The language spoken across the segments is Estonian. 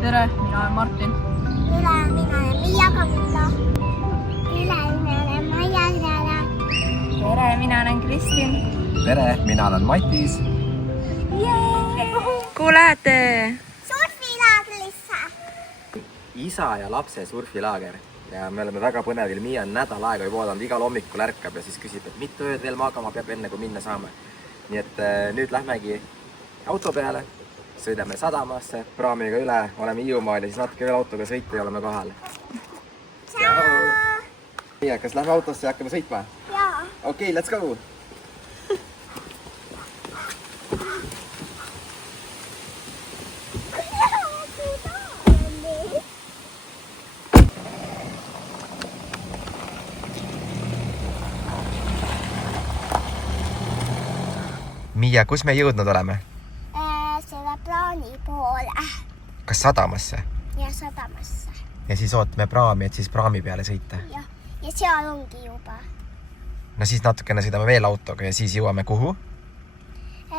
tere, mina olen Martin. Tere, mina olen Miia Kamilla. Tere, mina olen Maia Sala. Tere, mina olen Kristin. Tere, mina olen Matis. Kuhu lähete? Surfilaagrisse. Isa ja lapse surfilaager ja me oleme väga põnevil. Miia on nädal aega juba oodanud, igal hommikul ärkab ja siis küsib, et mitu ööd veel magama peab enne, kui minna saame. Nii et nüüd lähmegi auto peale, sõidame sadamasse, praamiga üle, oleme Hiiumaal ja siis natuke veel autoga sõita ja oleme kohal. Miia, kas lähme autosse ja hakkame sõitma? Jaa. Okei, let's go! Miia, kus me jõudnud oleme? Selle praani poole Kas sadamasse? ja sadamasse. Ja siis ootame praami, et siis praami peale sõita. Ja seal ongi juba. No siis natukene sõidame veel autoga ja siis jõuame kuhu?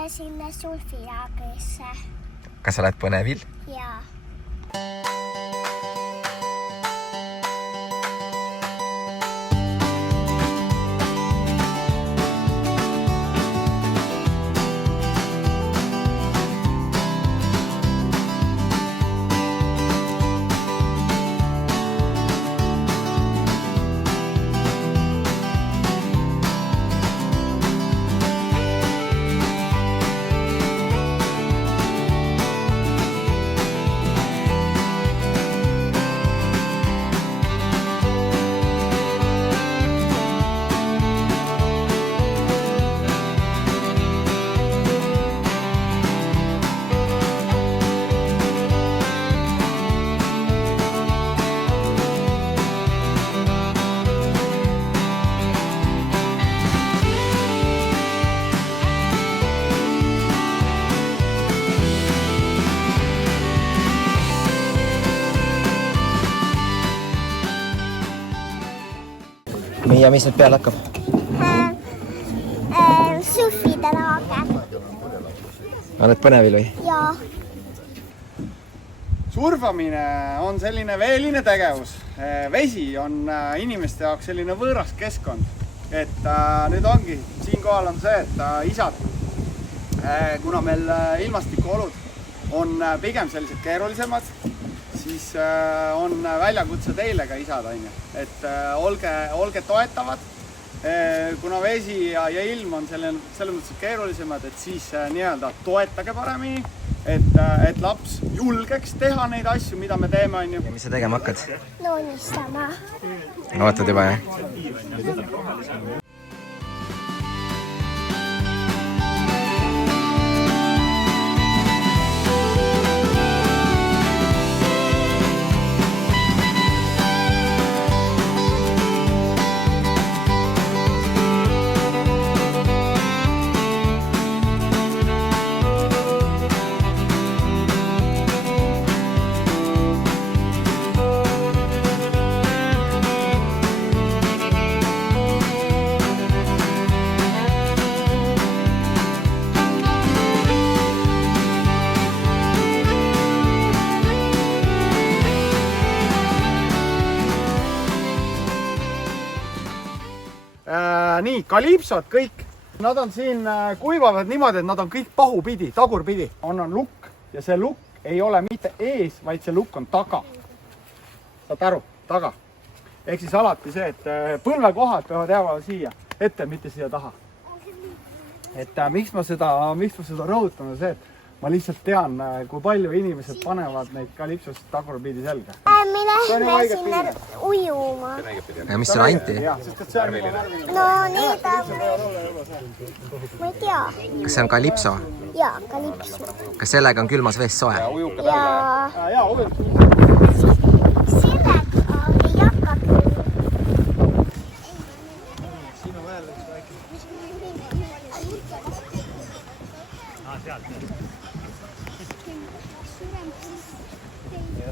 Sinne surfilaagrisse. Kas sa oled põnevil? Jaa. Miia, mis nüüd peale hakkab? Surfide laager. Oled põnevil või? Jaa. Surfamine on selline veeline tegevus. Vesi on inimeste jaoks selline võõras keskkond. Et nüüd ongi, siinkohal on see, et isad, kuna meil ilmastikuolud on pigem sellised keerulisemad, siis on väljakutse teile ka isad, et olge toetavad, kuna vesi ja ilm on selles mõttes keerulisemad, et siis nii-öelda toetage paremini, et laps julgeks teha neid asju, mida me teeme. Ja mis sa tegema hakkad? Joonistama. Ootad juba, jah? Nii, kalipsod kõik. Nad on siin kuivavad niimoodi, et nad on kõik pahupidi, tagurpidi. On lukk ja see lukk ei ole mitte ees, vaid see lukk on taga. Saad aru? Taga. Ehk siis alati see, et põlvekohad peavad jäävad siia ette, mitte siia taha. Et miks ma seda rõhutan, on see, et ma lihtsalt tean, kui palju inimesed panevad neid kalipsost tagurpidi selga. Me lähme sinna ujuma. Ja mis sulle anti? No need on... Ma ei tea. Kas see on kalipso? Jaa, kalipso. Kas sellega on külmas vees soe? Jaa. Jaa, Sellega ei hakka küll. Siin on veel üks väike.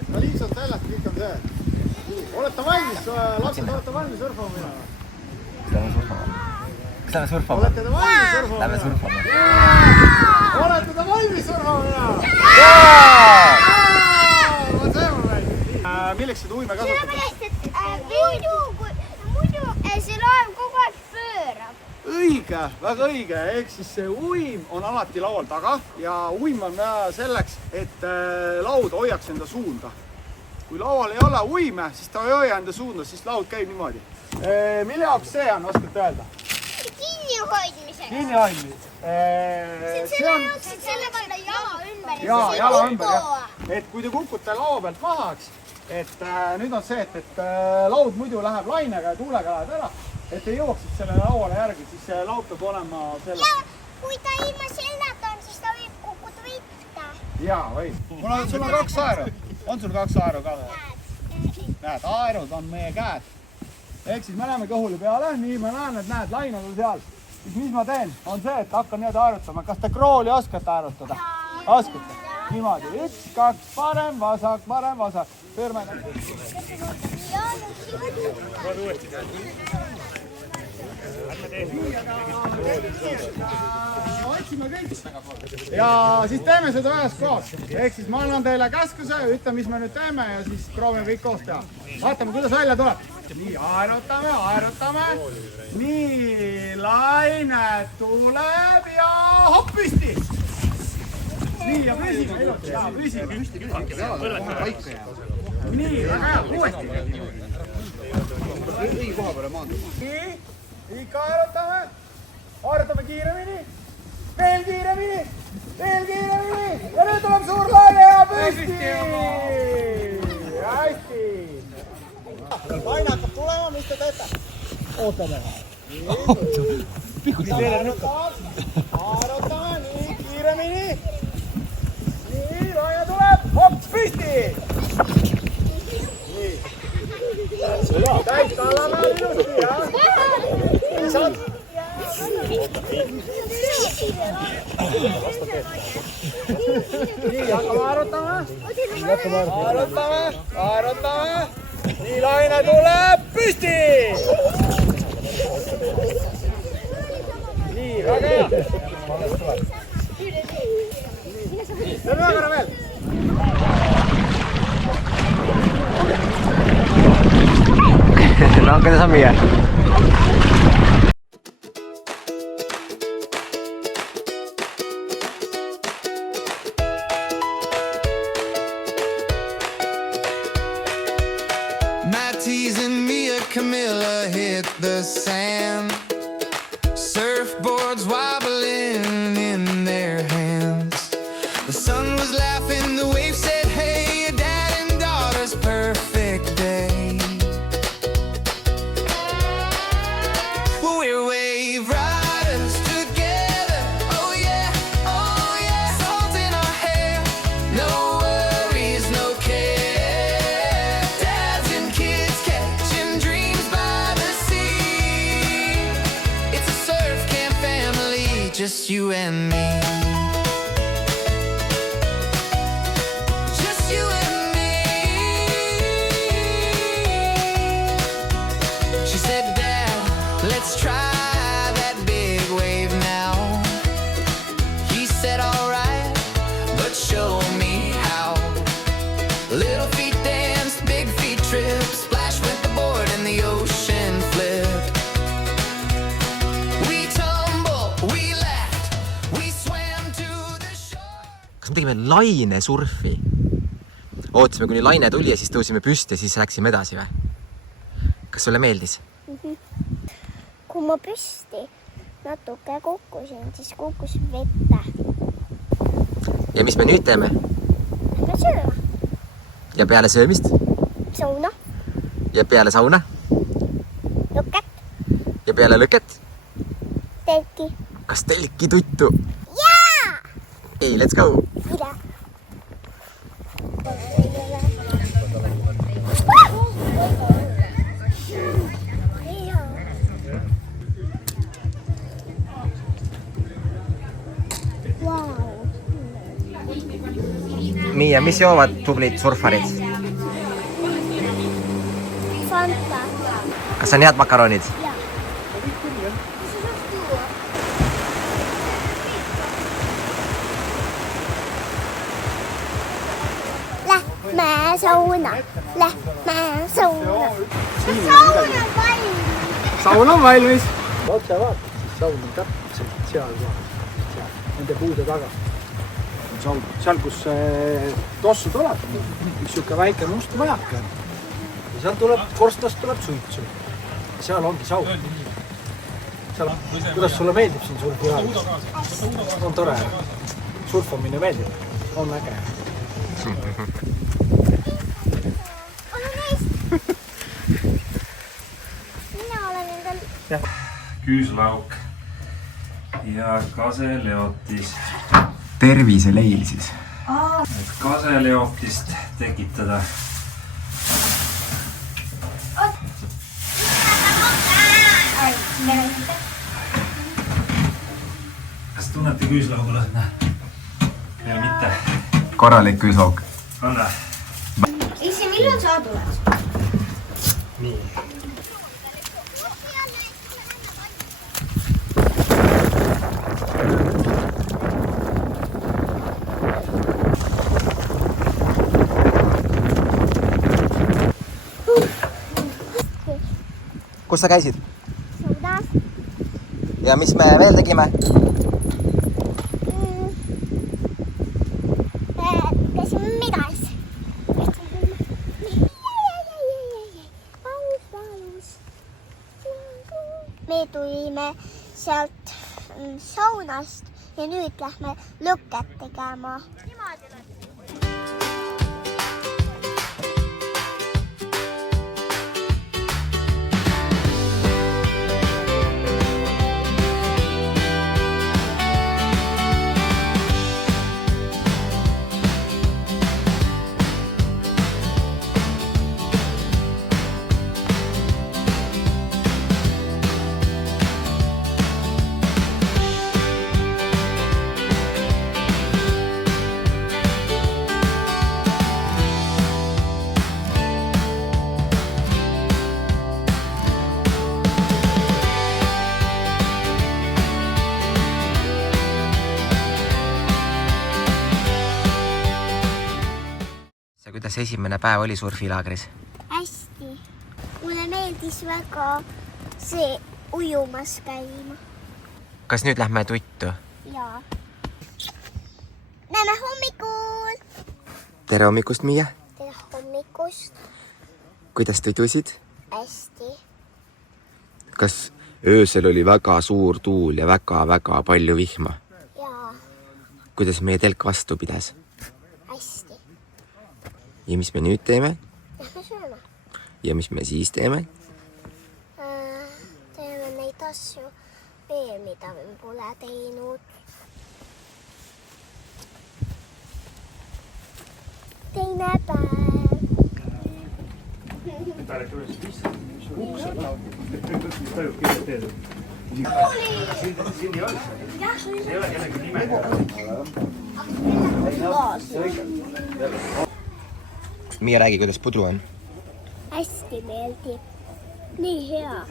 Kalipsod sellest kõik on see. Olete valmis, lapsed, olete valmis surfama minema? Lähme surfama. Kas lähme surfama? Olete te valmis surfama? Lähme surfama. Olete te valmis surfama minema? Jaa! miks seda uime kasutatakse? muidu see laev kogu aeg pöörab. Õige, väga õige, ehk siis see uim on alati laual taga ja uim on selleks, et laud hoiaks enda suunda. Kui laual ei ole uime, siis ta ei hoia enda suunda, siis laud käib niimoodi. Mille jaoks see on, oskate öelda? Kinnihoidmisega. Kinnihoidmisega. Selle panna jala ümber. Jaa, jala ümber, jah. Et kui te kukute lao pealt mahaks, et nüüd on see, et laud muidu läheb lainega ja tuulega läheb ära, et ei jõuaksid sellele lauale järgi, siis see laud peab olema selle. Ja kui ta ilma sellata on, siis ta võib kukkuda võtta. Jaa, võib. Sul on 2 aeru. On sul 2 aeru ka? Näed, aerud on meie käed. Ehk siis me läheme kõhuli peale, nii ma näen, et näed, lained on seal. Siis mis ma teen, on see, et hakkan nii aerutama. Kas te krooli oskate aerutada? Oskate? Niimoodi. 1, 2, parem, vasak. Pöörme. Ja siis teeme seda ühes koos. Ehk siis ma annan teile käskuse, ütle, mis me nüüd teeme ja siis proovime kõik koos teha. Vaatame, kuidas välja tuleb. Nii, aerutame. Nii, laine tuleb ja hopp püsti. Nii, ja püsime. Nii, väga hea, uuesti. Õige koha peale maanduma. Nii, ikka aerutame kiiremini. Veel kiiremini. Ja nüüd tuleb suur laine ja püsti. Hästi. Laine hakkab tulema, mis te teete? Ootame. Aerutame, nii, kiiremini. Nii, laine tuleb, hopp, püsti. Nii. Täis kallame ilusti, jah? Isad? Nii, hakkame aerutame. Nii, laine tuleb, püsti. Nii, väga hea. Selle väga veel. No, kuidas on Miia? Matties and Mia Camilla hit the sand. Surfboards wobbling in their hands. The sun was laughing, the waves said, hey, dad and daughter's perfect day. We're wave riders together, oh yeah, salt in our hair, no worries, no care. Dads and kids catching dreams by the sea. It's a surf camp family, just you and me. Just you and me. She said, Dad, let's try that big wave now. He said, all right, but show me how. Little feet danced, big feet tripped, splash with the board and the ocean flipped. We tumbled, we laughed, we swam to the shore. Kas me tegime lainesurfi? Ootasime, kuni laine tuli ja siis tõusime püsti ja siis läksime edasi või? Kas sulle meeldis? Kui ma püsti natuke kukkusin, siis kukkusin vette. Ja mis me nüüd teeme? Lähme sööma. Ja peale söömist? Sauna, Ja peale sauna? lõket, Ja peale lõket? telki. Kas telki tuttu? Jaa! Ei, let's go! Mida? Miia, mis joovad tublid surfarid? Fanta. Kas on head makaronid? Lähme lähme sauna. Lähme sauna. Saun on valmis. Saun on valmis. otse vaatad, siis saun on täpselt seal kohal, nende puude taga. Saun, seal kus tossu tuleb, üks siuke väike must majake on. Ja seal tuleb, korstnast tuleb suitsu. Ja seal ongi saun. Seal, kuidas sulle meeldib siin surfijaalis? On tore. Surfamine meeldib. On äge. Mina olen endal... Küüslauk ja kaseleotis. Terviseleil siis. Et kaseleotist tekitada. Kas tunnete küüslaugulas? Ja mitte. Korralik küüslauk. Anna. Issi, millal sa tuled? Nii. Kus sa käisid? Saunas. Ja mis me veel tegime? Käisime Migas. Me tulime sealt saunast ja nüüd lähme lõket tegema. Kuidas esimene päev oli surfilaagris? Hästi. Mulle meeldis väga see ujumas käima. Kas nüüd lähme tuttu? Jaa. Näeme hommikul! Tere hommikust, Miia! Tere hommikust! Kuidas tutusid? Hästi. Kas öösel oli väga suur tuul ja väga palju vihma? Jaa. Kuidas meie telk vastu pidas? Hästi. Ja mis me nüüd teeme? Lähme sööma. Ja mis me siis teeme? Teeme neid asju veel, mida me pole teinud. Teine päev. Miia, räägi, kuidas pudru on? Hästi meeldib. Nii hea.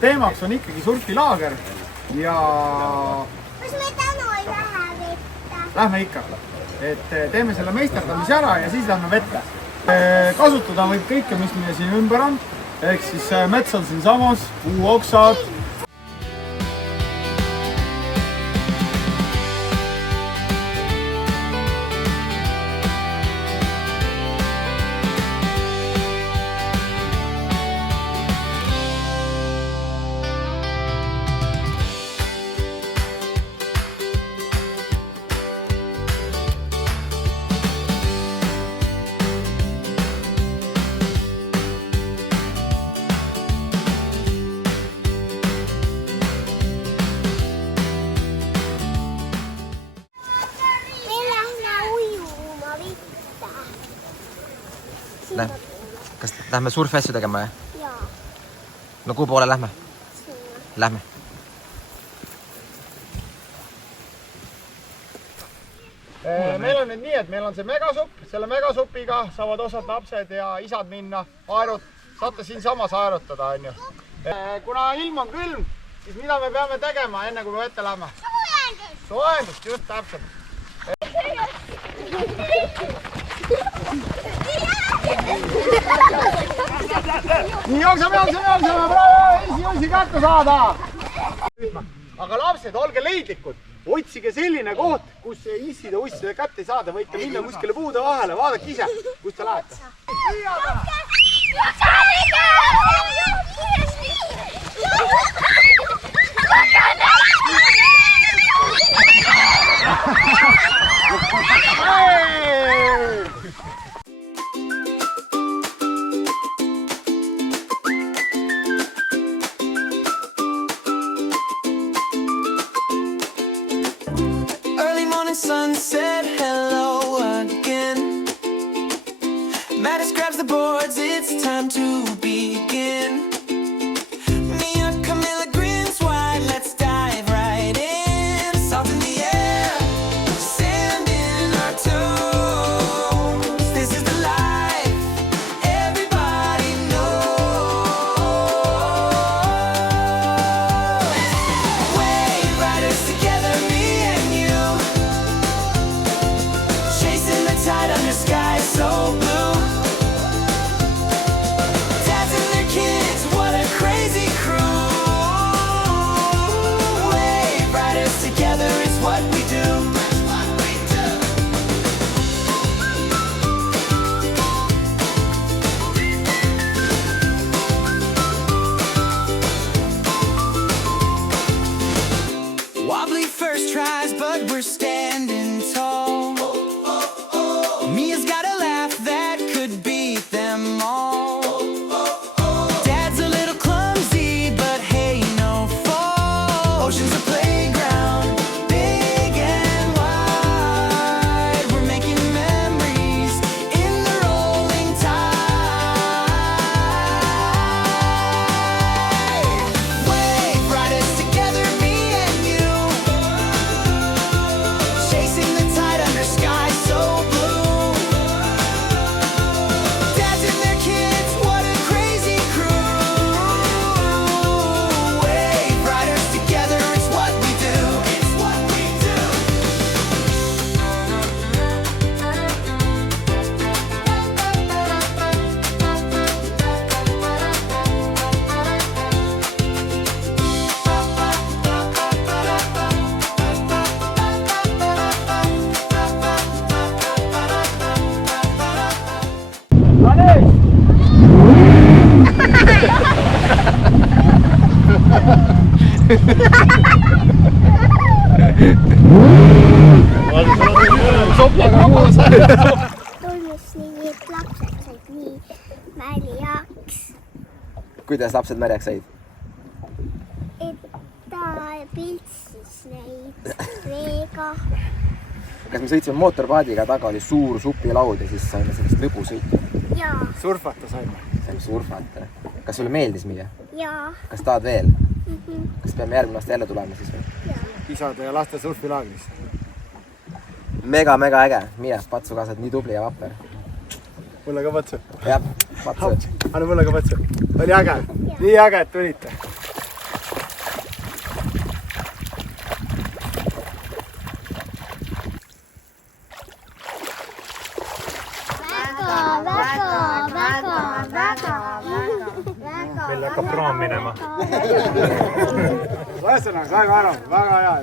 Teemaks on ikkagi surfilaager ja Kas me täna ei lähe vette? lähme ikka. Et teeme selle meisterdamise ära ja siis lähme vette. Kasutada võib kõike, mis meie siin ümber on. Ehk siis mets on siin samas, puuoksad. Kas lähme surfi-asju tegema? Jaa. No kuhu poole lähme? Sinna. Lähme. Meil on nüüd nii, et meil on see megasupp. Selle megasupiga saavad osad lapsed ja isad minna saate siinsamas aerutada, on ju. Kuna ilm on külm, siis mida me peame tegema enne, kui me vette lähme? Soojendust, just täpselt. nii, jookseme, bravo, esimesi kätte saada. Aga lapsed, olge leidlikud, otsige selline koht, kus isside usside kätte ei saada, võite minna kuskile puude vahele, vaadake ise, kus te lähete. Early morning sunset, hello again. Mattis grabs the boards, it's time to begin. Mia Camilla grins wide, let's dive right in. Salt in the air, sand in our toes. This is the life everybody knows. Wave riders together, me and you, chasing the tide under skies so blue. Dads and their kids, what a crazy crew. Wave riders together is what we do. Wobbly first tries, but we're standing tall. Mia's got a laugh that could beat them all. Dad's a little clumsy, but hey, no fall. Ocean's a playground, big and wide. We're making memories in the rolling tide. Wave riders together, me and you, chasing the tide under skies so blue. Dads and their kids, what a crazy crew. Wave riders together, it's what we do. It's what we do. Tundus nii, et lapsed said nii märjaks, kuidas lapsed märjaks said? et ta piltsis neid veega. kas me sõitsime mootorpaadiga, taga oli suur supilaud ja siis saime sellest lõbu sõita? Jaa, surfata saime. Saime surfata. kas sulle meeldis, Miia? jaa, kas tahad veel? kas peame järgmine aasta jälle tulema siis või? isade ja laste surfilaagris. Mega äge. Miia, Patsu ka, sa oled nii tubli ja vapper. mulle ka patsu. jah, Patsu. anna mulle ka patsu. oli äge, nii äge, et tulite. Meil hakkab praam minema. ühesõnaga, väga arvamus, väga hea.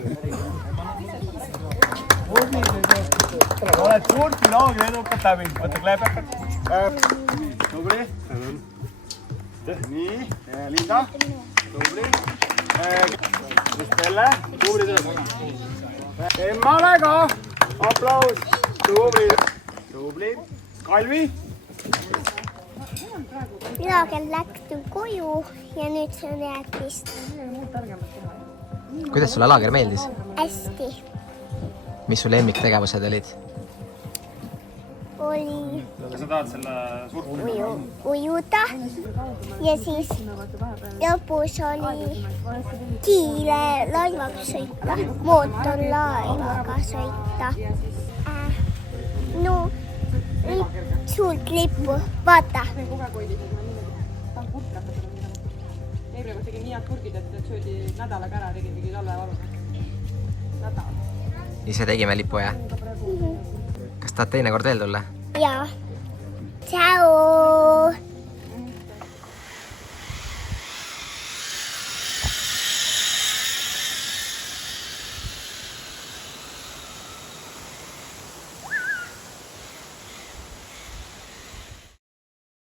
oled surfilaagri edukalt läbinud, võta kleepakad. tubli. nii, Linda, tubli. Stelle, tubli töö. Emmale ka, aplaus, tubli. Tubli. Kalvi. mina kell läksin koju ja nüüd see on jäätist. kuidas sulle laager meeldis? Hästi. mis su lemmiktegevused olid? Oli sa tahad selle surfi? ujuda ja siis lõpus oli kiire laevaga sõita, mootorlaevaga sõita. no suurt lippu, vaata. eelmine kord tegin nii head purgid, et söödi nädalaga ära, tegin mingi talvevalu. Nädal. ise tegime lipu, jah? kas tahad teinekord veel tulla? ja tšau.